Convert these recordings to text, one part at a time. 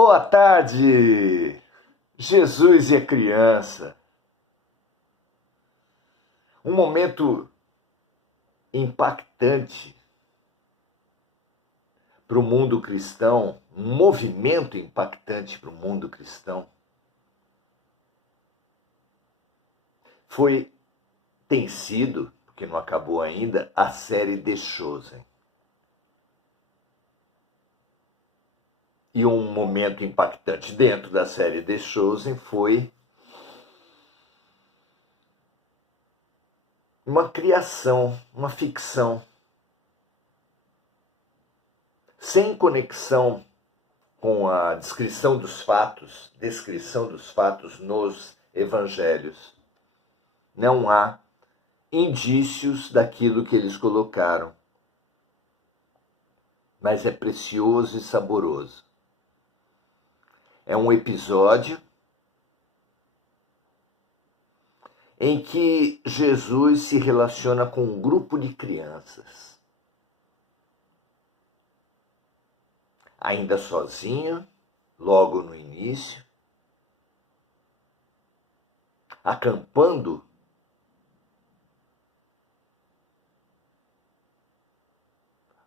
Boa tarde, Jesus e a criança. Um momento impactante para o mundo cristão, um movimento impactante para o mundo cristão. Tem sido, porque não acabou ainda, a série The Chosen. E um momento impactante dentro da série The Chosen foi uma criação, uma ficção, sem conexão com a descrição dos fatos nos evangelhos. Não há indícios daquilo que eles colocaram, mas é precioso e saboroso. É um episódio em que Jesus se relaciona com um grupo de crianças. Ainda sozinho, logo no início, acampando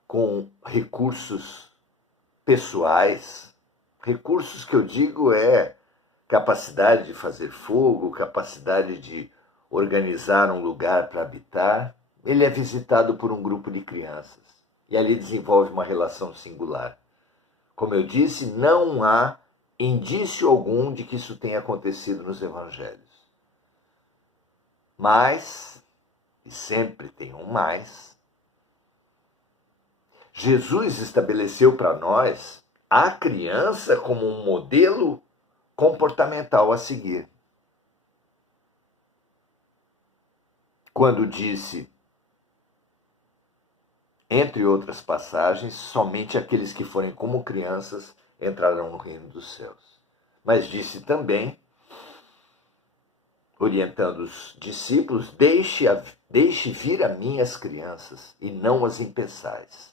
com recursos pessoais. Recursos que eu digo é capacidade de fazer fogo, capacidade de organizar um lugar para habitar. Ele é visitado por um grupo de crianças e ali desenvolve uma relação singular. Como eu disse, não há indício algum de que isso tenha acontecido nos evangelhos. Mas, e sempre tem um mais, Jesus estabeleceu para nós a criança como um modelo comportamental a seguir. Quando disse, entre outras passagens, somente aqueles que forem como crianças entrarão no reino dos céus. Mas disse também, orientando os discípulos, deixe vir a mim as crianças e não as impeçais.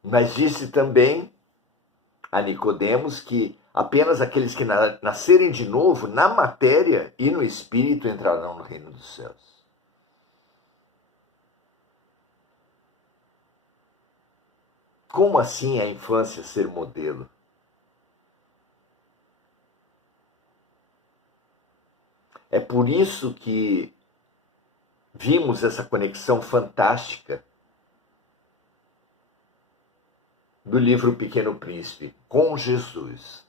Mas disse também a Nicodemos que apenas aqueles que nascerem de novo na matéria e no espírito entrarão no reino dos céus. Como assim a infância ser modelo? É por isso que vimos essa conexão fantástica do livro Pequeno Príncipe com Jesus,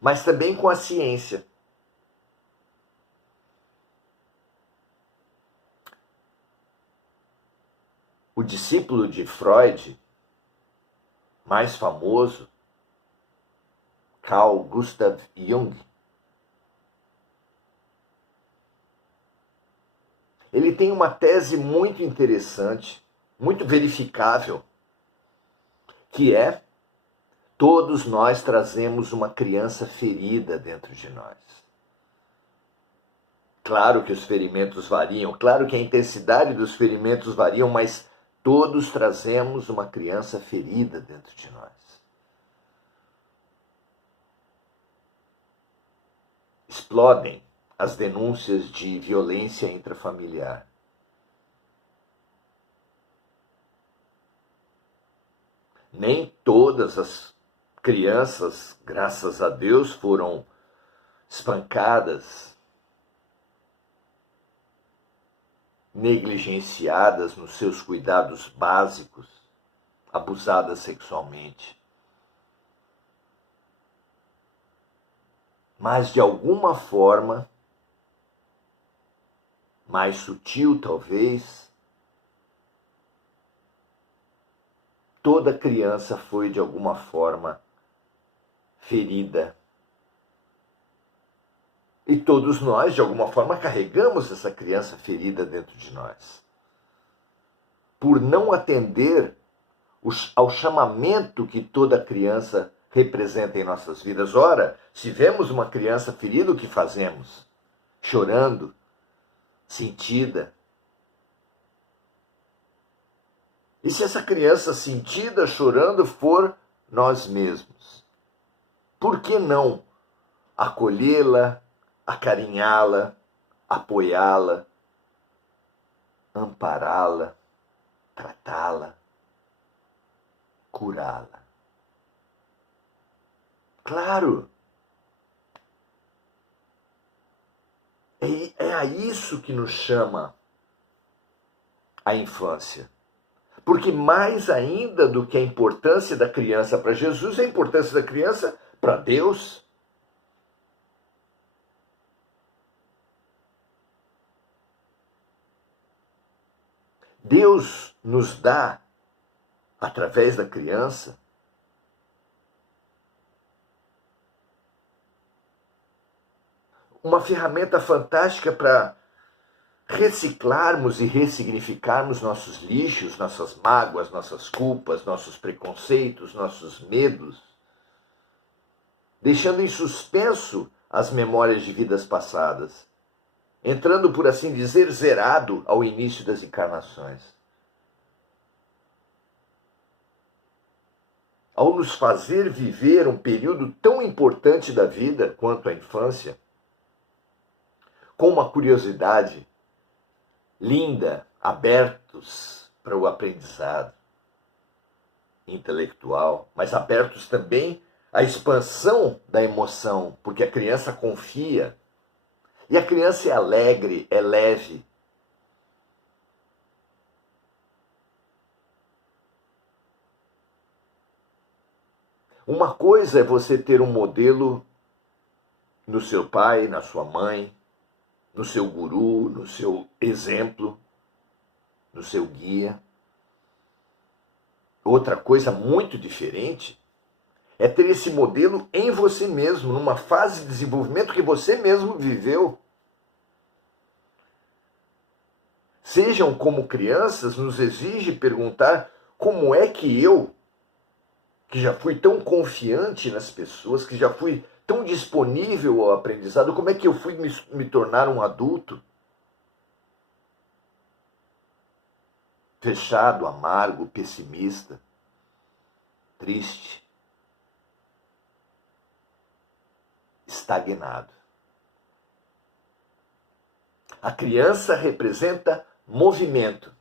mas também com a ciência. O discípulo de Freud, mais famoso, Carl Gustav Jung, ele tem uma tese muito interessante, muito verificável, que é: todos nós trazemos uma criança ferida dentro de nós. Claro que os ferimentos variam, claro que a intensidade dos ferimentos variam, mas todos trazemos uma criança ferida dentro de nós. Explodem as denúncias de violência intrafamiliar. Nem todas as crianças, graças a Deus, foram espancadas, negligenciadas nos seus cuidados básicos, abusadas sexualmente. Mas, de alguma forma, mais sutil talvez, toda criança foi, de alguma forma, ferida. E todos nós, de alguma forma, carregamos essa criança ferida dentro de nós. Por não atender ao chamamento que toda criança representa em nossas vidas. Ora, se vemos uma criança ferida, o que fazemos? Chorando, sentida. E se essa criança sentida, chorando, for nós mesmos? Por que não acolhê-la, acarinhá-la, apoiá-la, ampará-la, tratá-la, curá-la? Claro! É a isso que nos chama a infância. Porque mais ainda do que a importância da criança para Jesus, a importância da criança para Deus. Deus nos dá, através da criança, uma ferramenta fantástica para reciclarmos e ressignificarmos nossos lixos, nossas mágoas, nossas culpas, nossos preconceitos, nossos medos, deixando em suspenso as memórias de vidas passadas, entrando, por assim dizer, zerado ao início das encarnações. Ao nos fazer viver um período tão importante da vida quanto a infância, com uma curiosidade linda, abertos para o aprendizado intelectual, mas abertos também à expansão da emoção, porque a criança confia. E a criança é alegre, é leve. Uma coisa é você ter um modelo no seu pai, na sua mãe, no seu guru, no seu exemplo, no seu guia. Outra coisa muito diferente é ter esse modelo em você mesmo, numa fase de desenvolvimento que você mesmo viveu. Sejam como crianças, nos exige perguntar como é que eu, que já fui tão confiante nas pessoas, que já fui tão disponível ao aprendizado, como é que eu fui me tornar um adulto fechado, amargo, pessimista, triste, estagnado. A criança representa movimento.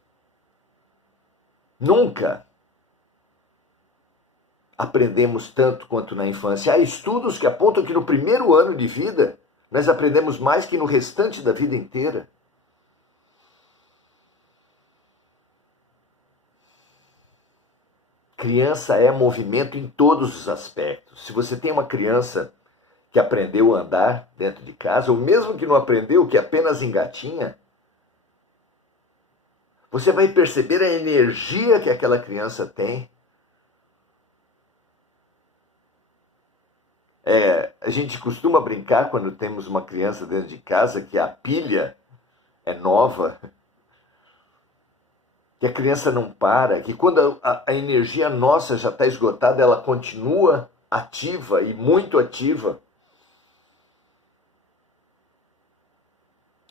Nunca aprendemos tanto quanto na infância. Há estudos que apontam que no primeiro ano de vida nós aprendemos mais que no restante da vida inteira. Criança é movimento em todos os aspectos. Se você tem uma criança que aprendeu a andar dentro de casa, ou mesmo que não aprendeu, que apenas engatinha, você vai perceber a energia que aquela criança tem. A gente costuma brincar quando temos uma criança dentro de casa que a pilha é nova, que a criança não para, que quando a energia nossa já está esgotada, ela continua ativa e muito ativa.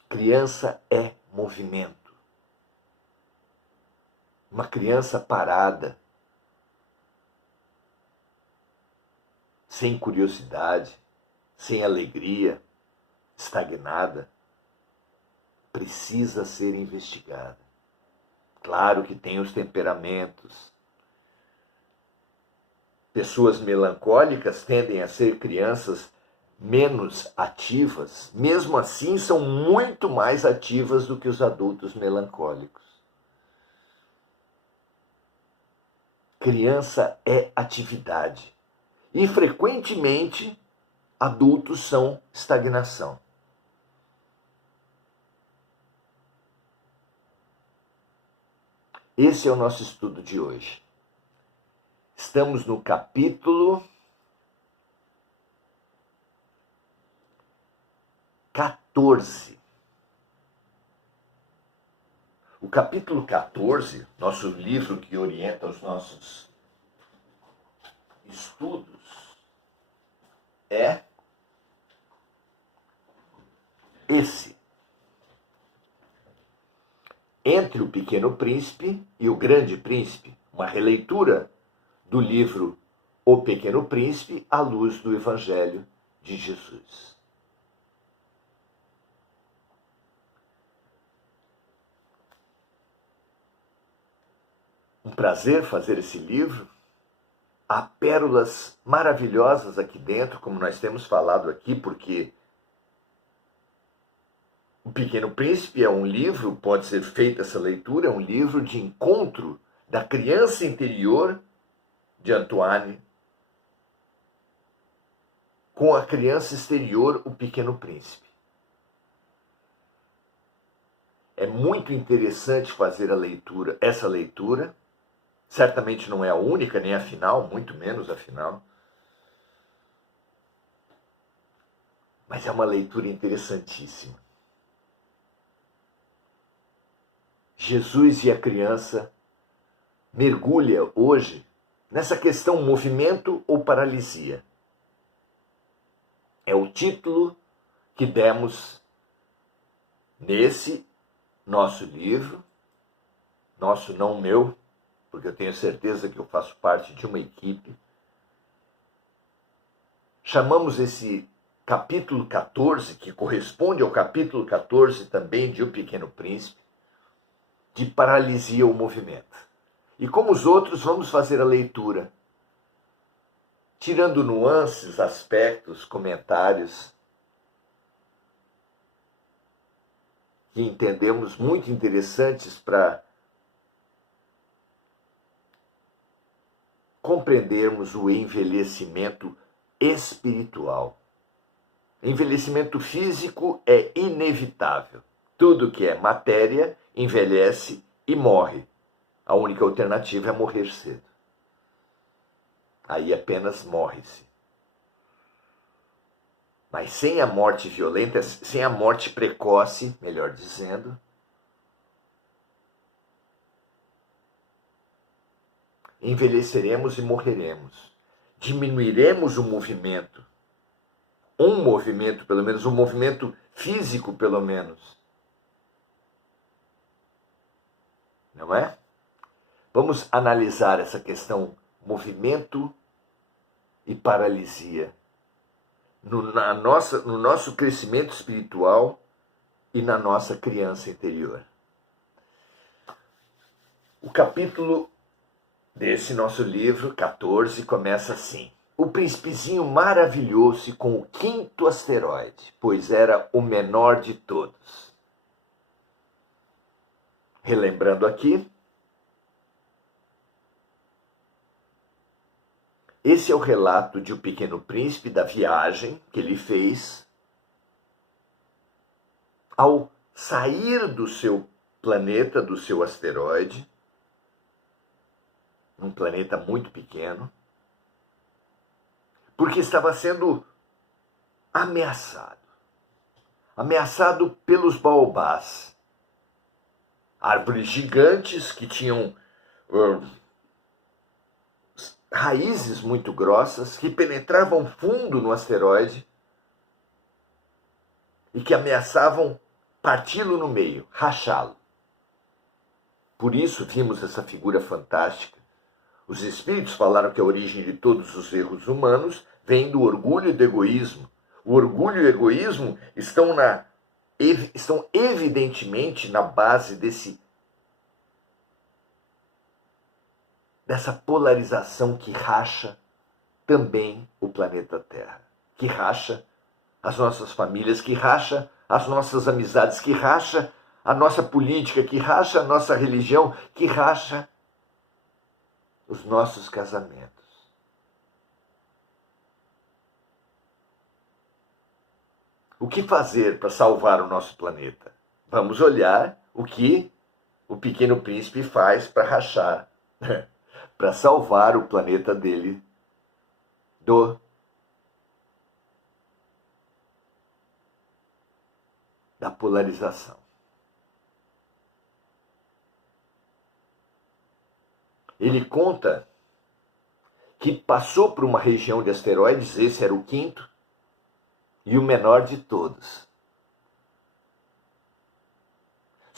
Criança é movimento. Uma criança parada, sem curiosidade, sem alegria, estagnada, precisa ser investigada. Claro que tem os temperamentos. Pessoas melancólicas tendem a ser crianças menos ativas, mesmo assim são muito mais ativas do que os adultos melancólicos. Criança é atividade. E frequentemente adultos são estagnação. Esse é o nosso estudo de hoje. Estamos no capítulo 14. O capítulo 14, nosso livro que orienta os nossos estudos, é esse. entre o Pequeno Príncipe e o Grande Príncipe, uma releitura do livro O Pequeno Príncipe à luz do Evangelho de Jesus. Um prazer fazer esse livro. Há pérolas maravilhosas aqui dentro, como nós temos falado aqui, porque O Pequeno Príncipe é um livro, pode ser feita essa leitura, é um livro de encontro da criança interior de Antoine com a criança exterior, o Pequeno Príncipe. É muito interessante fazer essa leitura. Certamente não é a única, nem a final, muito menos a final. Mas é uma leitura interessantíssima. Jesus e a criança mergulha hoje nessa questão movimento ou paralisia. É o título que demos nesse nosso livro, nosso não meu, porque eu tenho certeza que eu faço parte de uma equipe. Chamamos esse capítulo 14, que corresponde ao capítulo 14 também de O Pequeno Príncipe, de paralisia ou movimento. E como os outros, vamos fazer a leitura, tirando nuances, aspectos, comentários, que entendemos muito interessantes para compreendermos o envelhecimento espiritual. Envelhecimento físico é inevitável. Tudo que é matéria envelhece e morre. A única alternativa é morrer cedo. Aí apenas morre-se. Mas sem a morte violenta, sem a morte precoce, melhor dizendo, envelheceremos e morreremos. Diminuiremos o movimento. Um movimento, pelo menos, um movimento físico, pelo menos. Não é? Vamos analisar essa questão movimento e paralisia no nosso crescimento espiritual e na nossa criança interior. O capítulo desse nosso livro, 14, começa assim. O príncipezinho maravilhou-se com o quinto asteroide, pois era o menor de todos. Relembrando aqui, esse é o relato de O Pequeno Príncipe, da viagem que ele fez ao sair do seu planeta, do seu asteroide, um planeta muito pequeno, porque estava sendo ameaçado. Ameaçado pelos baobás, árvores gigantes que tinham raízes muito grossas, que penetravam fundo no asteroide e que ameaçavam parti-lo no meio, rachá-lo. Por isso vimos essa figura fantástica. Os espíritos falaram que a origem de todos os erros humanos vem do orgulho e do egoísmo. O orgulho e o egoísmo estão evidentemente na base dessa polarização que racha também o planeta Terra, que racha as nossas famílias, que racha as nossas amizades, que racha a nossa política, que racha a nossa religião, que racha os nossos casamentos. O que fazer para salvar o nosso planeta? Vamos olhar o que o Pequeno Príncipe faz para rachar, para salvar o planeta dele da polarização. Ele conta que passou por uma região de asteroides, esse era o quinto, e o menor de todos.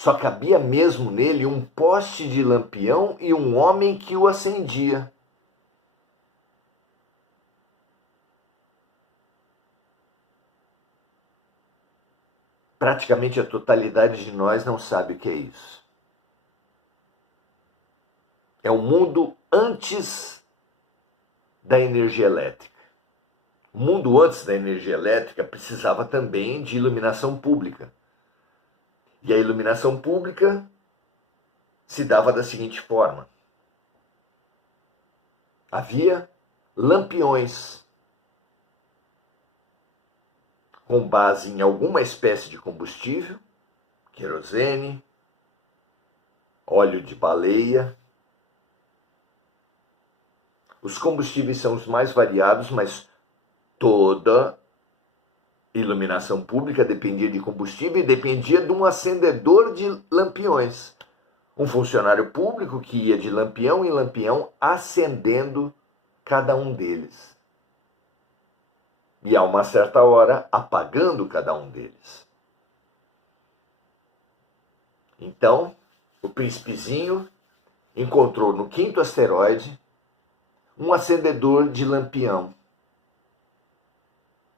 Só cabia mesmo nele um poste de lampião e um homem que o acendia. Praticamente a totalidade de nós não sabe o que é isso. É o mundo antes da energia elétrica. O mundo antes da energia elétrica precisava também de iluminação pública. E a iluminação pública se dava da seguinte forma: havia lampiões com base em alguma espécie de combustível, querosene, óleo de baleia. Os combustíveis são os mais variados, mas toda iluminação pública dependia de combustível e dependia de um acendedor de lampiões. Um funcionário público que ia de lampião em lampião acendendo cada um deles. E a uma certa hora apagando cada um deles. Então, o príncipezinho encontrou no quinto asteroide um acendedor de lampião.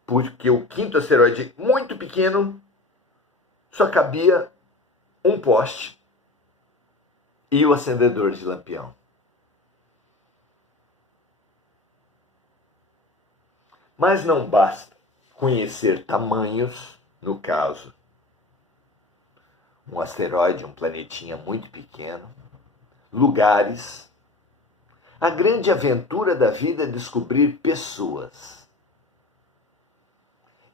Porque o quinto asteroide, muito pequeno, só cabia um poste e o acendedor de lampião. Mas não basta conhecer tamanhos, no caso, um asteroide, um planetinha muito pequeno, lugares. A grande aventura da vida é descobrir pessoas.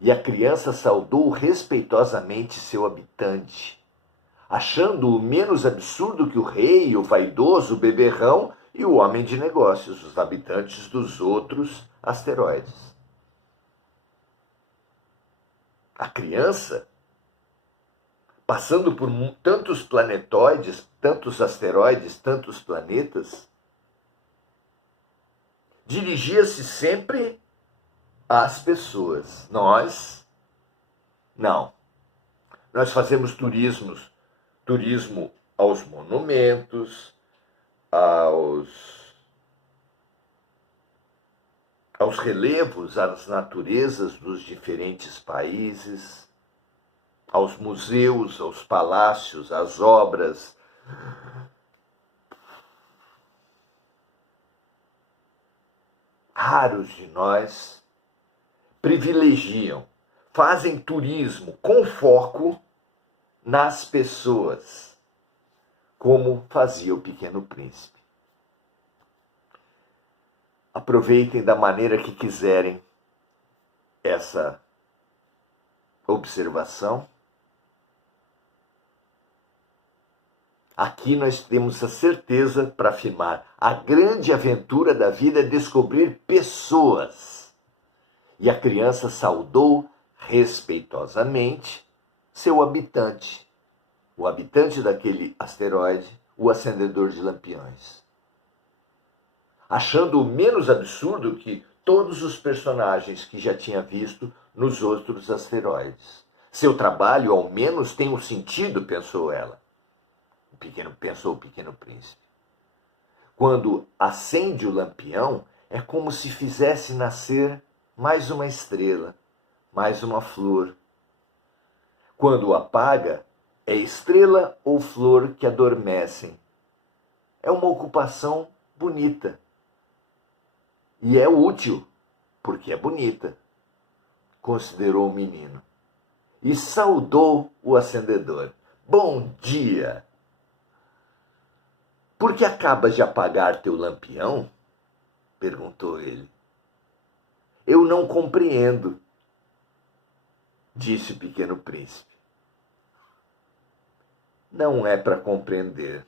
E a criança saudou respeitosamente seu habitante, achando-o menos absurdo que o rei, o vaidoso, o beberrão e o homem de negócios, os habitantes dos outros asteroides. A criança, passando por tantos planetoides, tantos asteroides, tantos planetas, dirigia-se sempre às pessoas. Nós, não. Nós fazemos turismo aos monumentos, aos relevos, às naturezas dos diferentes países, aos museus, aos palácios, às obras. Raros de nós privilegiam, fazem turismo com foco nas pessoas, como fazia o Pequeno Príncipe. Aproveitem da maneira que quiserem essa observação. Aqui nós temos a certeza para afirmar: a grande aventura da vida é descobrir pessoas. E a criança saudou respeitosamente seu habitante, o habitante daquele asteroide, o acendedor de lampiões, achando-o menos absurdo que todos os personagens que já tinha visto nos outros asteroides. Seu trabalho, ao menos, tem um sentido, pensou ela. Pensou o Pequeno Príncipe. Quando acende o lampião, é como se fizesse nascer mais uma estrela, mais uma flor. Quando o apaga, é estrela ou flor que adormecem. É uma ocupação bonita. E é útil, porque é bonita, considerou o menino. E saudou o acendedor. Bom dia! Por que acabas de apagar teu lampião? Perguntou ele. Eu não compreendo, disse o Pequeno Príncipe. Não é para compreender,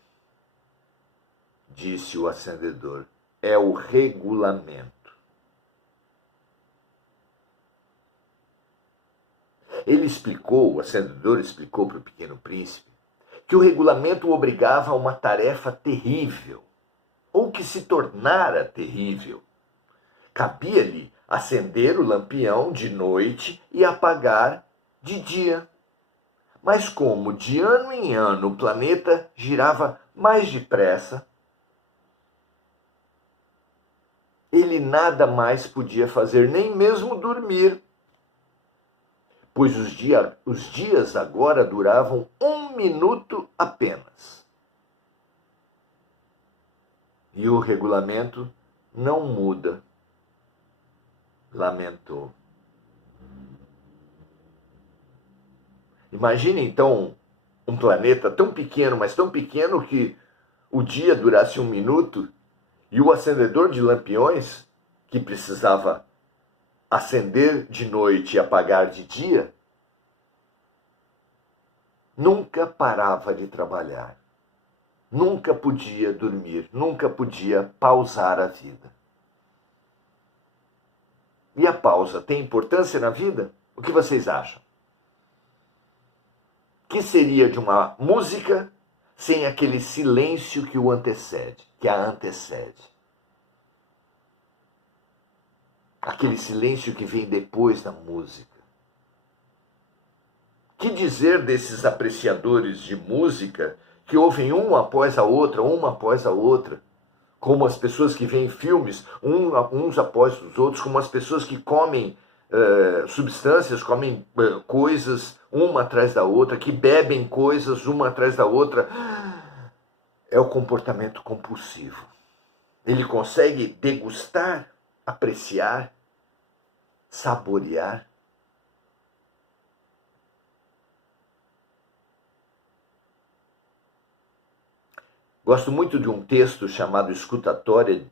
disse o acendedor. É o regulamento. O acendedor explicou para o Pequeno Príncipe que o regulamento o obrigava a uma tarefa terrível, ou que se tornara terrível. Cabia-lhe acender o lampião de noite e apagar de dia. Mas como de ano em ano o planeta girava mais depressa, ele nada mais podia fazer, nem mesmo dormir, pois os dias agora duravam 1 minuto apenas. E o regulamento não muda, lamentou. Imagine então um planeta tão pequeno, mas tão pequeno que o dia durasse 1 minuto e o acendedor de lampiões, que precisava acender de noite e apagar de dia, nunca parava de trabalhar, nunca podia dormir, nunca podia pausar a vida. E a pausa tem importância na vida? O que vocês acham? O que seria de uma música sem aquele silêncio que o antecede, que a antecede? Aquele silêncio que vem depois da música. Que dizer desses apreciadores de música que ouvem uma após a outra, como as pessoas que veem filmes, uns após os outros, como as pessoas que comem substâncias, comem coisas uma atrás da outra, que bebem coisas uma atrás da outra. É o comportamento compulsivo. Ele consegue degustar, apreciar, saborear. Gosto muito de um texto chamado Escutatória,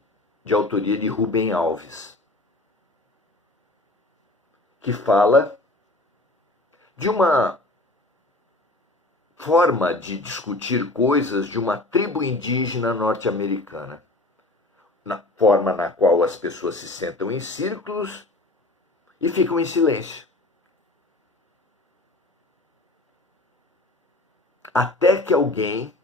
de autoria de Rubem Alves, que fala de uma forma de discutir coisas de uma tribo indígena norte-americana, na forma na qual as pessoas se sentam em círculos e ficam em silêncio. Até que alguém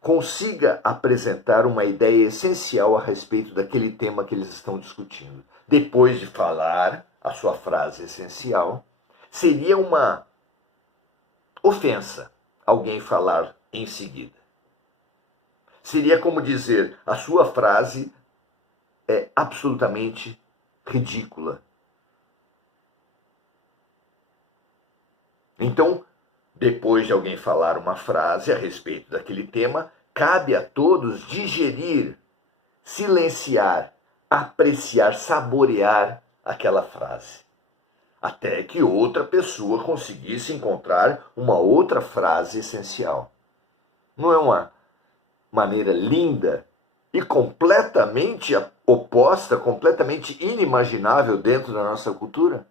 consiga apresentar uma ideia essencial a respeito daquele tema que eles estão discutindo. Depois de falar a sua frase essencial, seria uma ofensa alguém falar em seguida. Seria como dizer, a sua frase é absolutamente ridícula. Então, depois de alguém falar uma frase a respeito daquele tema, cabe a todos digerir, silenciar, apreciar, saborear aquela frase. Até que outra pessoa conseguisse encontrar uma outra frase essencial. Não é uma maneira linda e completamente oposta, completamente inimaginável dentro da nossa cultura?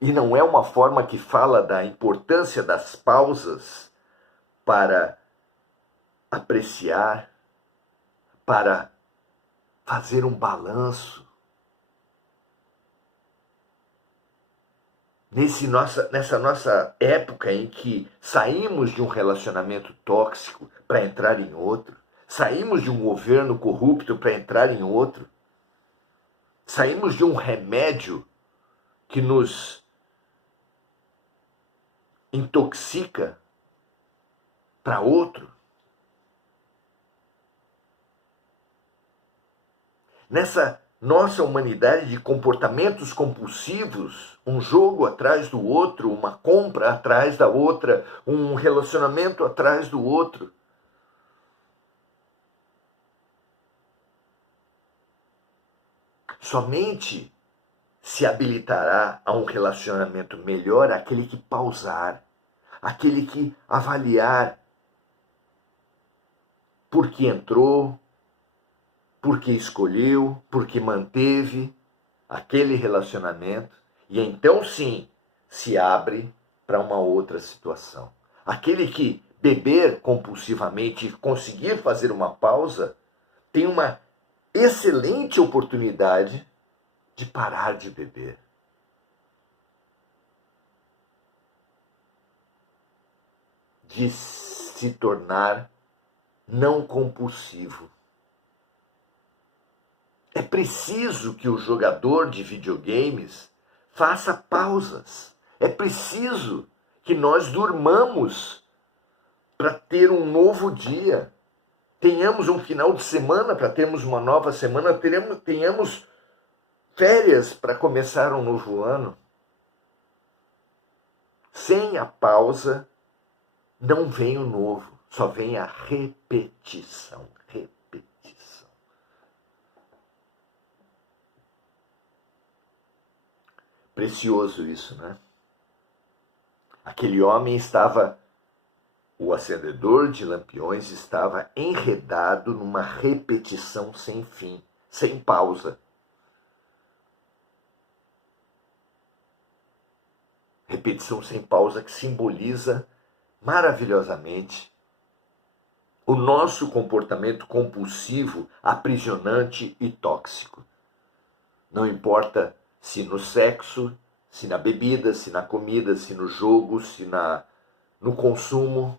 E não é uma forma que fala da importância das pausas para apreciar, para fazer um balanço. Nessa nossa época em que saímos de um relacionamento tóxico para entrar em outro, saímos de um governo corrupto para entrar em outro, saímos de um remédio que nos intoxica para outro. Nessa nossa humanidade de comportamentos compulsivos, um jogo atrás do outro, uma compra atrás da outra, um relacionamento atrás do outro. Somente se habilitará a um relacionamento melhor aquele que pausar, aquele que avaliar por que entrou, por que escolheu, por que manteve aquele relacionamento, e então sim se abre para uma outra situação. Aquele que beber compulsivamente e conseguir fazer uma pausa tem uma excelente oportunidade de parar de beber. De se tornar não compulsivo. É preciso que o jogador de videogames faça pausas. É preciso que nós durmamos para ter um novo dia. Tenhamos um final de semana para termos uma nova semana. Tenhamos férias para começar um novo ano. Sem a pausa, não vem o novo. Só vem a repetição. Repetição. Precioso isso, né? Aquele homem estava, o acendedor de lampiões estava enredado numa repetição sem fim, sem pausa. Repetição sem pausa que simboliza maravilhosamente o nosso comportamento compulsivo, aprisionante e tóxico. Não importa se no sexo, se na bebida, se na comida, se no jogo, se no consumo,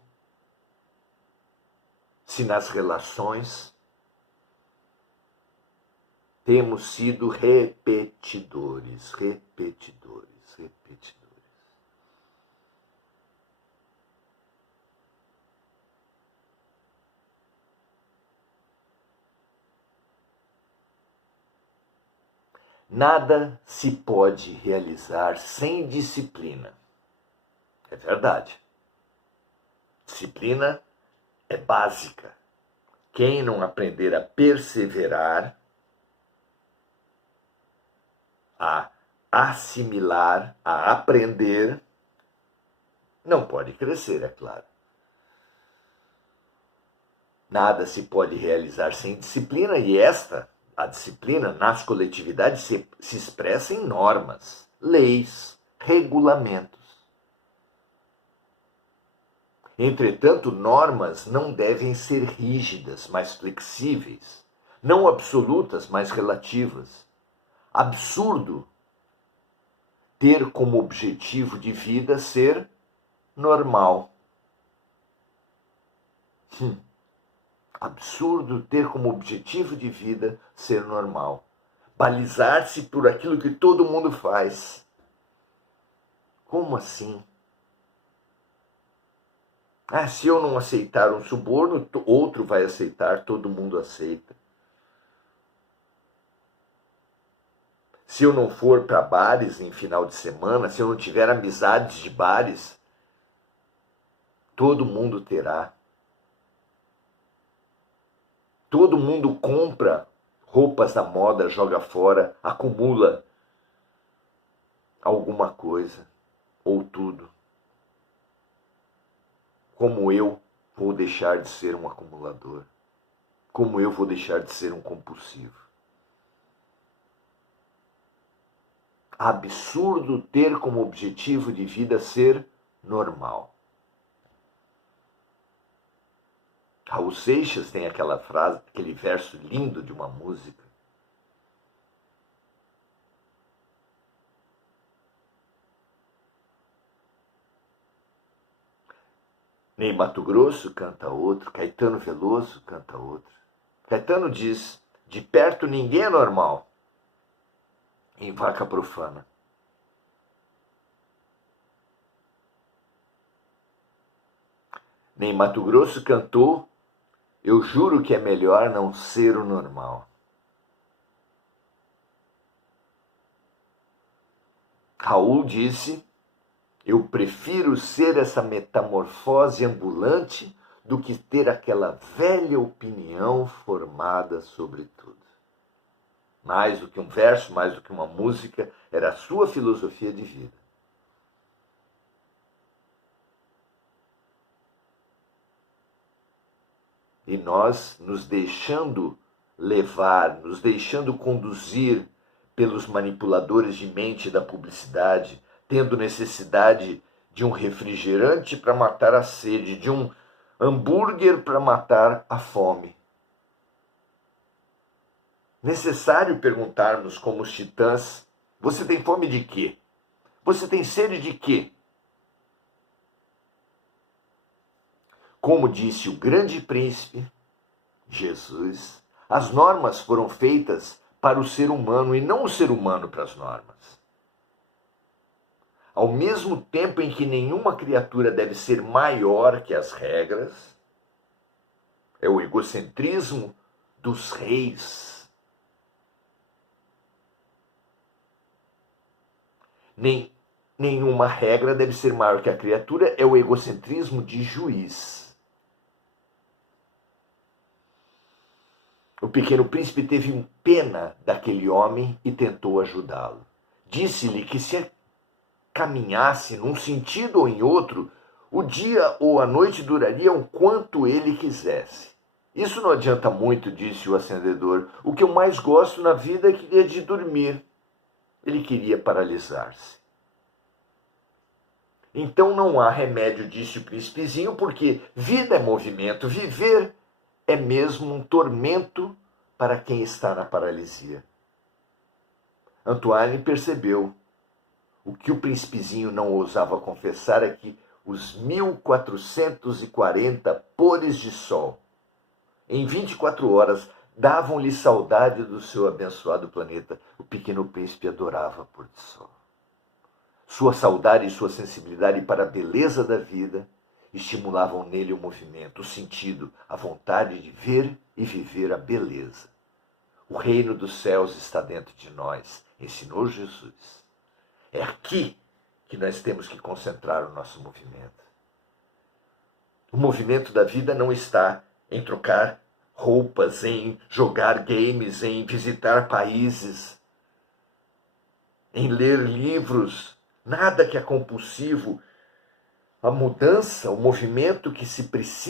se nas relações, temos sido repetidores. Nada se pode realizar sem disciplina. É verdade. Disciplina é básica. Quem não aprender a perseverar, a assimilar, a aprender, não pode crescer, é claro. Nada se pode realizar sem disciplina e a disciplina nas coletividades se expressa em normas, leis, regulamentos. Entretanto, normas não devem ser rígidas, mas flexíveis, não absolutas, mas relativas. Absurdo ter como objetivo de vida ser normal. Absurdo ter como objetivo de vida ser normal. Balizar-se por aquilo que todo mundo faz. Como assim? Se eu não aceitar um suborno, outro vai aceitar, todo mundo aceita. Se eu não for para bares em final de semana, se eu não tiver amizades de bares, todo mundo terá. Todo mundo compra roupas da moda, joga fora, acumula alguma coisa ou tudo. Como eu vou deixar de ser um acumulador? Como eu vou deixar de ser um compulsivo? Absurdo ter como objetivo de vida ser normal. Raul Seixas tem aquela frase, aquele verso lindo de uma música. Ney Matogrosso canta outro, Caetano Veloso canta outro. Caetano diz, de perto ninguém é normal, em Vaca Profana. Ney Matogrosso cantou, eu juro que é melhor não ser o normal. Raul disse, eu prefiro ser essa metamorfose ambulante do que ter aquela velha opinião formada sobre tudo. Mais do que um verso, mais do que uma música, era a sua filosofia de vida. E nós nos deixando levar, nos deixando conduzir pelos manipuladores de mente da publicidade, tendo necessidade de um refrigerante para matar a sede, de um hambúrguer para matar a fome. Necessário perguntarmos como os titãs, você tem fome de quê? Você tem sede de quê? Como disse o grande príncipe, Jesus, as normas foram feitas para o ser humano e não o ser humano para as normas. Ao mesmo tempo em que nenhuma criatura deve ser maior que as regras, é o egocentrismo dos reis. Nenhuma regra deve ser maior que a criatura, é o egocentrismo de juiz. O pequeno príncipe teve pena daquele homem e tentou ajudá-lo. Disse-lhe que se caminhasse num sentido ou em outro, o dia ou a noite durariam quanto ele quisesse. Isso não adianta muito, disse o acendedor. O que eu mais gosto na vida é de dormir. Ele queria paralisar-se. Então não há remédio, disse o príncipezinho, porque vida é movimento, viver é mesmo um tormento para quem está na paralisia. Antoine percebeu. O que o príncipezinho não ousava confessar é que os 1440 pôres de sol, em 24 horas, davam-lhe saudade do seu abençoado planeta. O pequeno príncipe adorava pôr de sol. Sua saudade e sua sensibilidade para a beleza da vida estimulavam nele o movimento, o sentido, a vontade de ver e viver a beleza. O reino dos céus está dentro de nós, ensinou Jesus. É aqui que nós temos que concentrar o nosso movimento. O movimento da vida não está em trocar roupas, em jogar games, em visitar países, em ler livros, nada que é compulsivo. A mudança, o movimento que se precisa